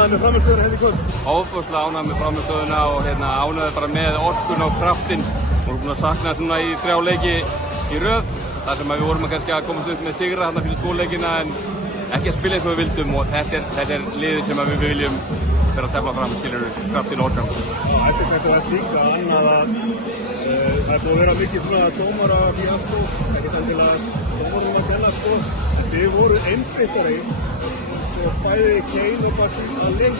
ánægður með frammistöðuna hérna í kvöld? Ofboðslega ánægður með frammistöðuna og ánægður bara með orkun og kraftinn. Við vorum búin að sakna svona í 3 leiki í röð, þar sem við vorum kannski að komast upp með sigra þarna fyrir 2 leikina en ekki að spila eins og við vildum og þetta er liðið sem við viljum vera að tefla fram, skilur kraftinn og orkan. Þetta er líka annað að það er búið að vera mikið svona dómara fíaskó, ekkert endilega dómarum að kenna sko, en þið voru einbeittari og bæði Kane og Basíl að leik.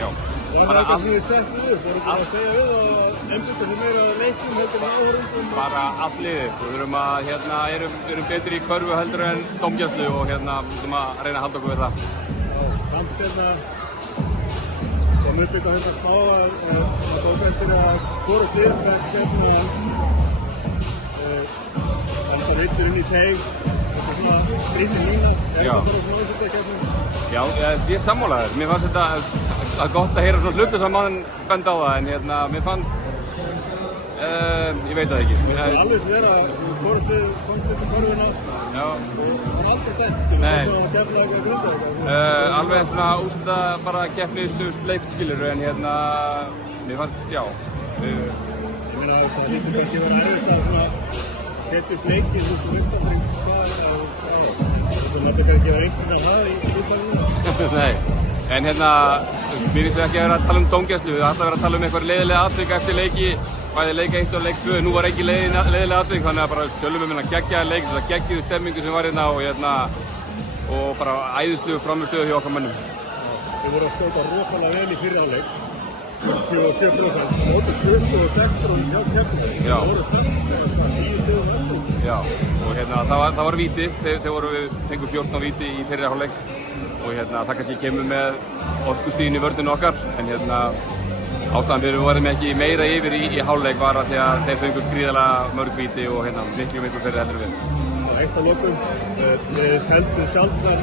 Já. Var það eitthvað sem þið settu upp? Voru ekki að segja við að einbeita sig meira að leiknum heldur en áhorfendum? Bara allt liðið. Við erum að erum betri í körfu heldur en dómgæslu og við erum að reyna að halda okkur við það. Já, samt kom upp þetta að spá að dómgæstir að hvort lið það vittur inn í teig og svona brýttir lína. Er þetta bara svona þetta keppnum? Já, ég er sammálaður. Mér fannst þetta gott að heyra svona hluti sem mann benda á það, en mér fannst, ég veit það ekki. Það er alveg sem vera, hvort lið komst upp í körfuna og það var aldrei dæmt, skilur, það var svona að kepla eitthvað að grunda eitthvað. Alveg svona úrslita bara keppnis leikt, skilur, en mér fannst, já. Ég meina það lítur kannski vera erfitt að svona setja upp leikið út úr uppstandring staðar og þetta kannski vera einhvern veginn að hafa í uppstandringuna. Nei, en mér finnst ekki að vera að tala dómgæslu, við ætlum að vera að tala eitthvað leiðilega atvik eftir leiki, bæði leik 1 og leik 2, nú var ekki leiðilega atvik, þannig að bara tölum við geggjaðan leik, þessa geggjuðu stemmingu sem var og bara æðislegu framistöðu hjá okkar mönnum. Við vorum að skjóta rosalega vel í fyrri hálfleik, 47%, móti 26% hjá keppnum, við vorum samt með 10 stigum eftir. Já, og það var víti, þegar við fengum 14 víti í fyrri hálfleik og það kannski kemur með orkustíðin í vörðinu okkar, en ástæðan fyrir við varum ekki meira yfir í hálfleik var að því að þeir fengu gríðarlega mörg víti og miklu fyrir heldur við. Og eitt af lokum, við heldum sjálfnar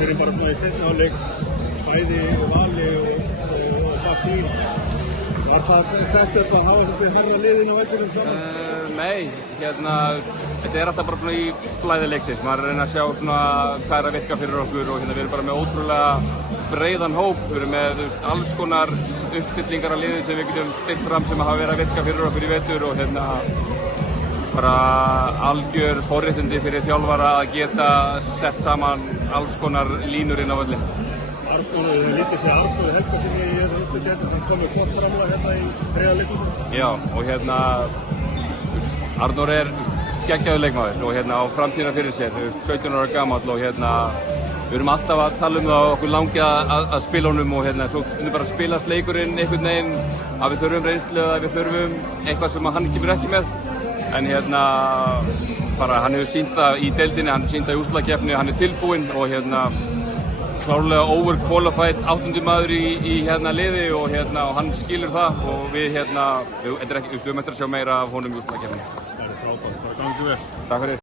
fyrir bara svona í seinni hálfleik, bæði Vali og Basíl. Var það sett upp að hafa svolítið herra liðin á vellinum saman? Nei, þetta er alltaf bara svona í flæði leiksins. Maður er að reyna að sjá svona hvað er að virka fyrir okkur og við erum bara með ótrúlega breiðan hóp. Við erum með alls konar uppstillingar á liðin sem við getum stillt fram sem hafa verið að virka fyrir okkur í vetur og bara algjör forréttindi fyrir þjálfara að geta sett saman alls konar línur inn á völlin. Arnór, þið lítið sér Arnór Helgasyni í úrslitakeppni, hann kom með gott framlag í 3. leiknum. Já, og Arnór er geggjaður leikmaður og á framtíðina fyrir sér, 17 ára gamall og við erum alltaf að tala það og okkur langi að spila honum og svo bara spilast leikurinn einhvern veginn að við þurfum reynslu eða við þurfum eitthvað sem hann kemur ekki með. En bara hann hefur sýnt það í deildinni, hann hefur sýnt það í úrslitakeppni, hann er tilbúinn og klárlega overqualified 8. maður í liði og hann skilur það og við höfum eftir að sjá meira af honum í úrslitakeppninni. Það er frábært, bara gangi vel. Takk fyrir.